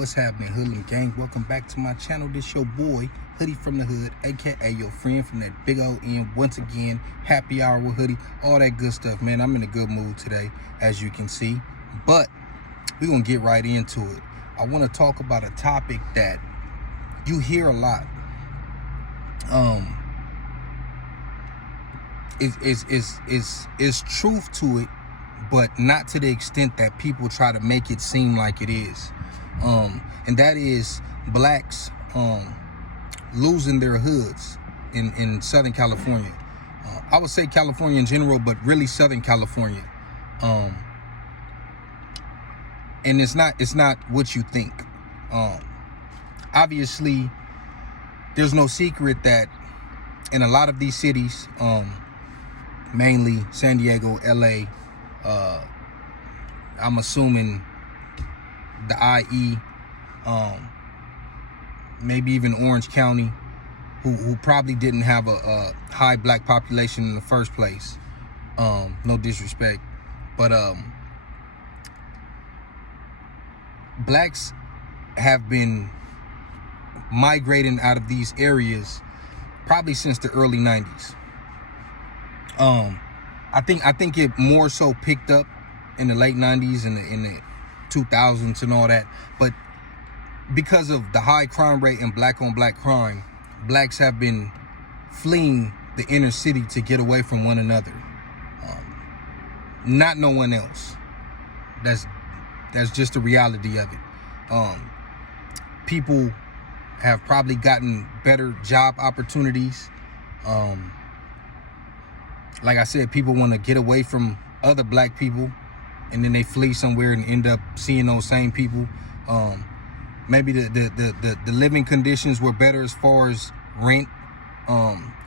What's happening, Hoodlum gang? Welcome back to my channel. This your boy Hoodie from the Hood, aka your friend from that big old end. Once again, happy hour with Hoodie, all that good stuff, man. I'm in a good mood today, as you can see, but we're gonna get right into it. I want to talk about a topic that you hear a lot. Is truth to it, but not to the extent that people try to make it seem like it is. And that is blacks losing their hoods in Southern California. I would say California in general, but really Southern California. And it's not what you think. Obviously, there's no secret that in a lot of these cities, mainly San Diego, LA, I'm assuming the IE, maybe even Orange County, who probably didn't have a high black population in the first place. No disrespect, but blacks have been migrating out of these areas probably since the early 90s. I think it more so picked up in the late 90s and in the 2000s and all that, but because of the high crime rate and black on black crime, blacks have been fleeing the inner city to get away from one another. Not no one else. That's just the reality of it. People have probably gotten better job opportunities. Like I said, people want to get away from other black people, and then they flee somewhere and end up seeing those same people. Maybe the living conditions were better as far as rent.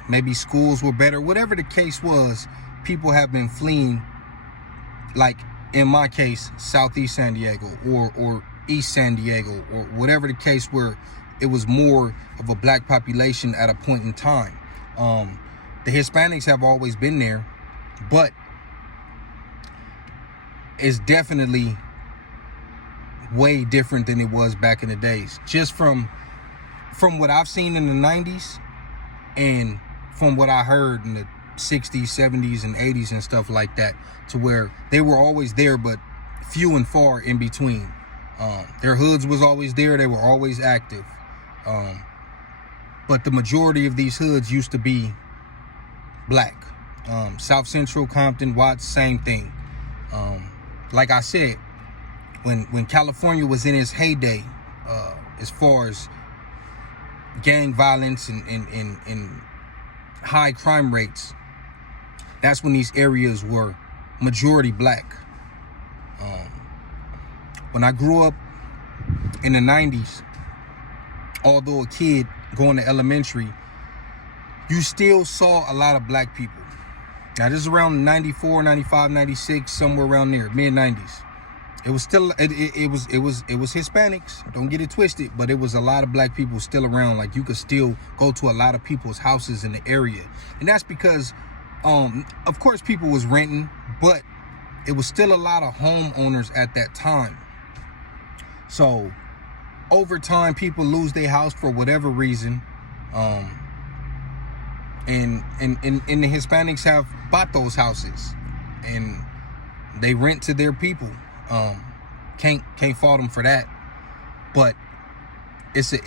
Maybe schools were better. Whatever the case was, people have been fleeing. Like in my case, Southeast San Diego or East San Diego, or whatever the case, where it was more of a black population at a point in time. The Hispanics have always been there, but it's definitely way different than it was back in the days. Just from what I've seen in the 90s and from what I heard in the 60s, 70s, and 80s and stuff like that, to where they were always there, but few and far in between. Their hoods was always there. They were always active. But the majority of these hoods used to be black. South Central, Compton, Watts, same thing. Like I said, when California was in its heyday, as far as gang violence and high crime rates, that's when these areas were majority black. When I grew up in the 90s, although a kid going to elementary, you still saw a lot of black people. Now this is around 94, 95, 96, somewhere around there, mid 90s. It was still, it was Hispanics, don't get it twisted, but it was a lot of black people still around. Like, you could still go to a lot of people's houses in the area. And that's because, of course, people was renting, but it was still a lot of homeowners at that time. So over time, people lose their house for whatever reason. And the Hispanics have bought those houses and they rent to their people. Can't fault them for that. But it's a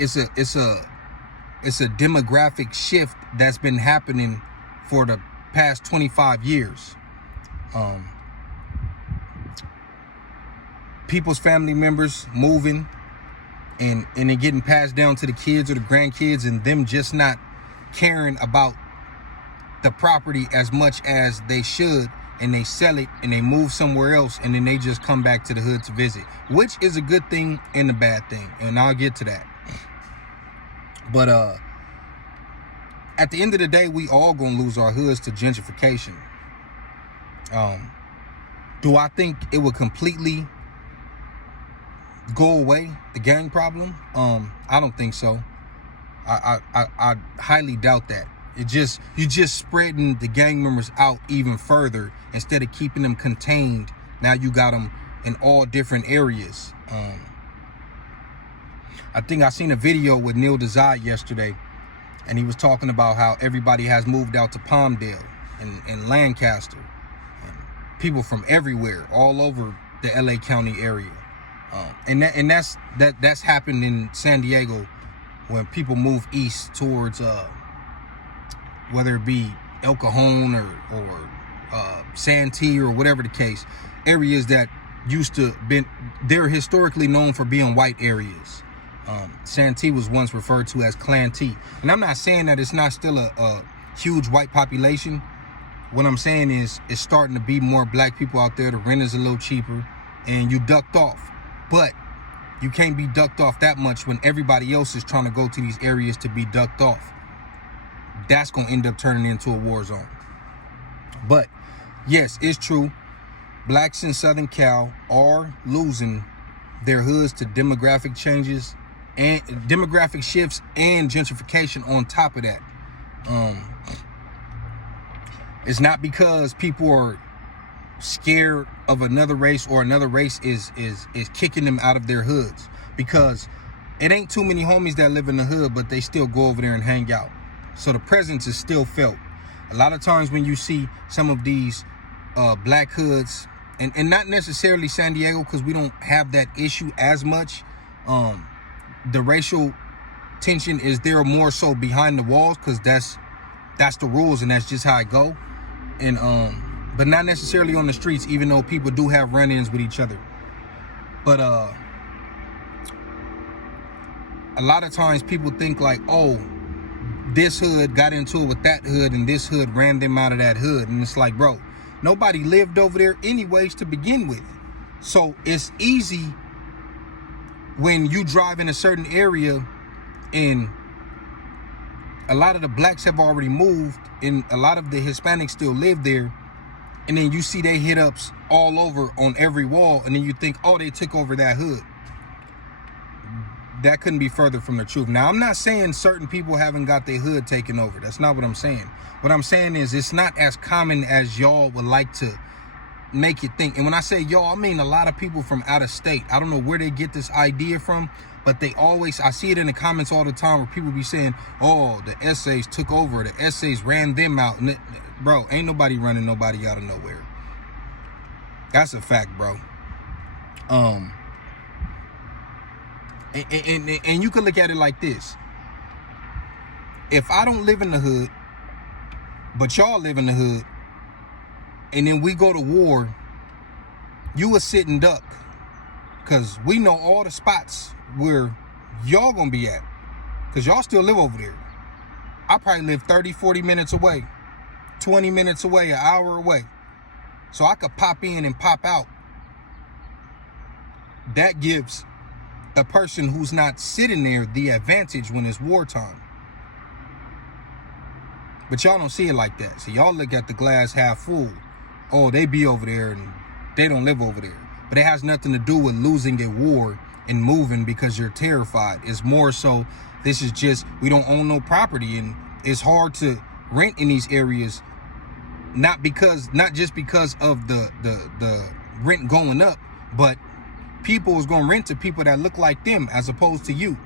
demographic shift that's been happening for the past 25 years. People's family members moving and it getting passed down to the kids or the grandkids, and them just not caring about the property as much as they should, and they sell it and they move somewhere else, and then they just come back to the hood to visit, which is a good thing and a bad thing, and I'll get to that. But at the end of the day, we all gonna lose our hoods to gentrification. Do I think it would completely go away, the gang problem? I don't think so. I highly doubt that. You just spreading the gang members out even further instead of keeping them contained. Now you got them in all different areas. I think I seen a video with Neil Desai yesterday, and he was talking about how everybody has moved out to Palmdale and Lancaster, and people from everywhere, all over the LA County area, and that's happened in San Diego when people move east towards whether it be El Cajon or Santee or whatever the case, areas that used to been, they're historically known for being white areas. Santee was once referred to as Clan T. And I'm not saying that it's not still a huge white population. What I'm saying is it's starting to be more black people out there. The rent is a little cheaper and you ducked off. But you can't be ducked off that much when everybody else is trying to go to these areas to be ducked off. That's going to end up turning into a war zone. But yes, it's true. Blacks in Southern Cal are losing their hoods to demographic changes and demographic shifts and gentrification on top of that. It's not because people are scared of another race or another race is kicking them out of their hoods, because it ain't too many homies that live in the hood, but they still go over there and hang out. So the presence is still felt. A lot of times when you see some of these black hoods, and not necessarily San Diego, because we don't have that issue as much, the racial tension is there more so behind the walls, because that's the rules and that's just how it go. And but not necessarily on the streets, even though people do have run-ins with each other. But a lot of times people think like, oh, this hood got into it with that hood and this hood ran them out of that hood. And it's like, bro, nobody lived over there anyways to begin with. So it's easy when you drive in a certain area and a lot of the blacks have already moved and a lot of the Hispanics still live there. And then you see they hit ups all over on every wall. And then you think, oh, they took over that hood. That couldn't be further from the truth. Now, I'm not saying certain people haven't got their hood taken over. That's not what I'm saying. What I'm saying is it's not as common as y'all would like to make it think. And when I say y'all, I mean a lot of people from out of state. I don't know where they get this idea from, but they always, I see it in the comments all the time where people be saying, oh, the essays took over. The essays ran them out. And bro, ain't nobody running nobody out of nowhere. That's a fact, bro. And you can look at it like this. If I don't live in the hood, but y'all live in the hood, and then we go to war, you a sit and duck. Because we know all the spots where y'all gonna be at. Because y'all still live over there. I probably live 30, 40 minutes away, 20 minutes away, an hour away. So I could pop in and pop out. That gives a person who's not sitting there the advantage when it's wartime. But y'all don't see it like that. So y'all look at the glass half full. Oh, they be over there and they don't live over there. But it has nothing to do with losing a war and moving because you're terrified. It's more so, this is just, we don't own no property and it's hard to rent in these areas. Not just because of the rent going up, but people is gonna rent to people that look like them as opposed to you.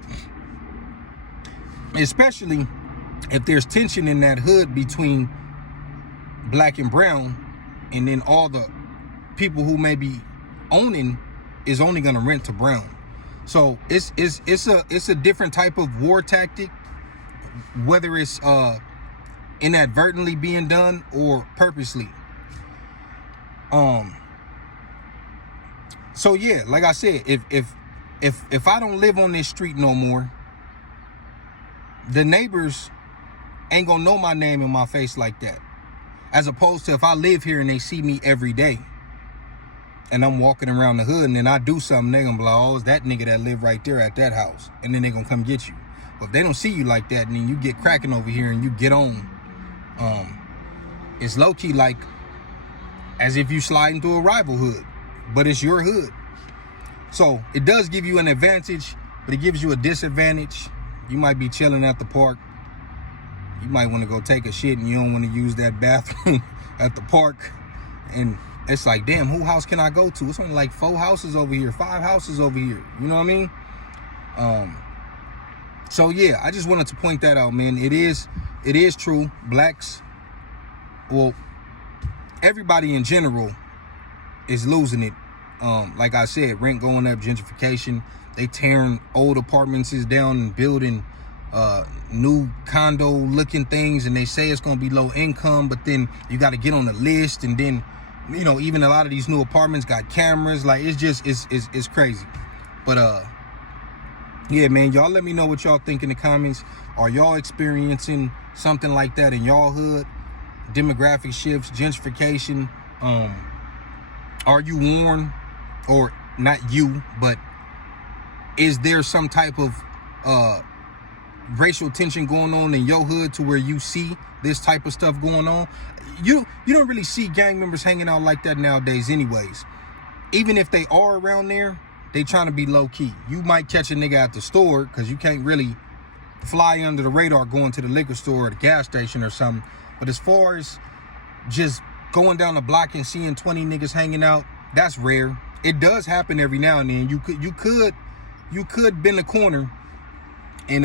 Especially if there's tension in that hood between black and brown, and then all the people who may be owning is only gonna rent to brown. So it's a different type of war tactic, whether it's inadvertently being done or purposely. So yeah, like I said, if I don't live on this street no more, the neighbors ain't gonna know my name and my face like that. As opposed to if I live here and they see me every day and I'm walking around the hood and then I do something, they gonna be like, oh, it's that nigga that live right there at that house. And then they gonna come get you. But if they don't see you like that and then you get cracking over here and you get on, it's low key like as if you sliding through a rival hood, but it's your hood. So it does give you an advantage, but it gives you a disadvantage. You might be chilling at the park. You might want to go take a shit and you don't want to use that bathroom at the park. And it's like, damn, who house can I go to? It's only like 4 houses over here, 5 houses over here. You know what I mean? So yeah, I just wanted to point that out, man. It is true. Blacks, well, everybody in general is losing it. Like I said, rent going up, gentrification. They tearing old apartments down and building new condo looking things, and they say it's gonna be low income, but then you got to get on the list, and then even a lot of these new apartments got cameras. Like, it's just it's crazy. But yeah, man, y'all let me know what y'all think in the comments. Are y'all experiencing something like that in y'all hood? Demographic shifts, gentrification. Are you warned, or not you, but is there some type of racial tension going on in your hood to where you see this type of stuff going on? You don't really see gang members hanging out like that nowadays anyways. Even if they are around there, they trying to be low key. You might catch a nigga at the store, because you can't really fly under the radar going to the liquor store or the gas station or something. But as far as just going down the block and seeing 20 niggas hanging out, that's rare. It does happen every now and then. You could bend the corner and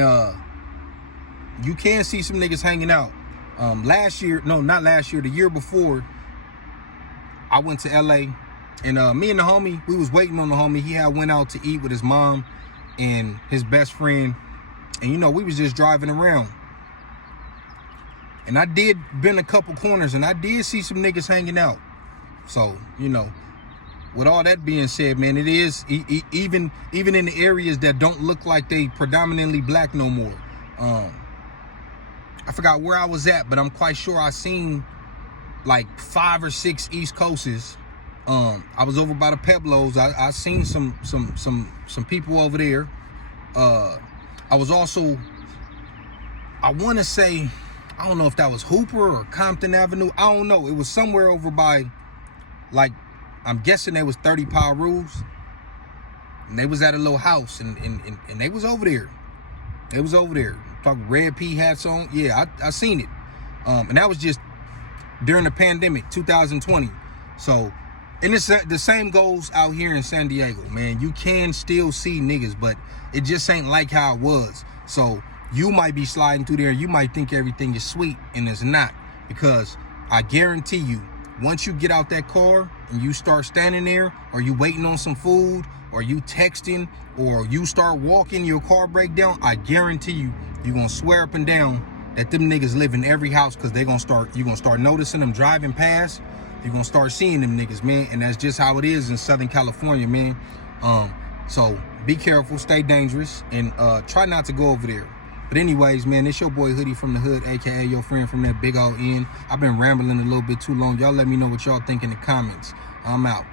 you can see some niggas hanging out. The year before, I went to LA, and me and the homie, we was waiting on the homie. He had went out to eat with his mom and his best friend, and we was just driving around. And I did bend a couple corners, and I did see some niggas hanging out. So, with all that being said, man, it is even in the areas that don't look like they predominantly black no more. I forgot where I was at, but I'm quite sure I seen like 5 or 6 East Coasts. I was over by the Pueblos. I seen some people over there. I was also, I want to say, I don't know if that was Hooper or Compton Avenue. I don't know. It was somewhere over by, like, I'm guessing they was 30 Rules. And they was at a little house, and they was over there. They was over there. Talking red pea hats on. Yeah, I seen it. And that was just during the pandemic, 2020. So, and it's the same goes out here in San Diego, man. You can still see niggas, but it just ain't like how it was. So you might be sliding through there, you might think everything is sweet, and it's not. Because I guarantee you, once you get out that car and you start standing there, or you waiting on some food, or you texting, or you start walking, your car break down, I guarantee you, you're gonna swear up and down that them niggas live in every house, because you're gonna start noticing them driving past. You're gonna start seeing them niggas, man. And that's just how it is in Southern California, man. So be careful, stay dangerous, and try not to go over there. But anyways, man, it's your boy Hoodie from the Hood, aka your friend from that big old end. I've been rambling a little bit too long. Y'all let me know what y'all think in the comments. I'm out.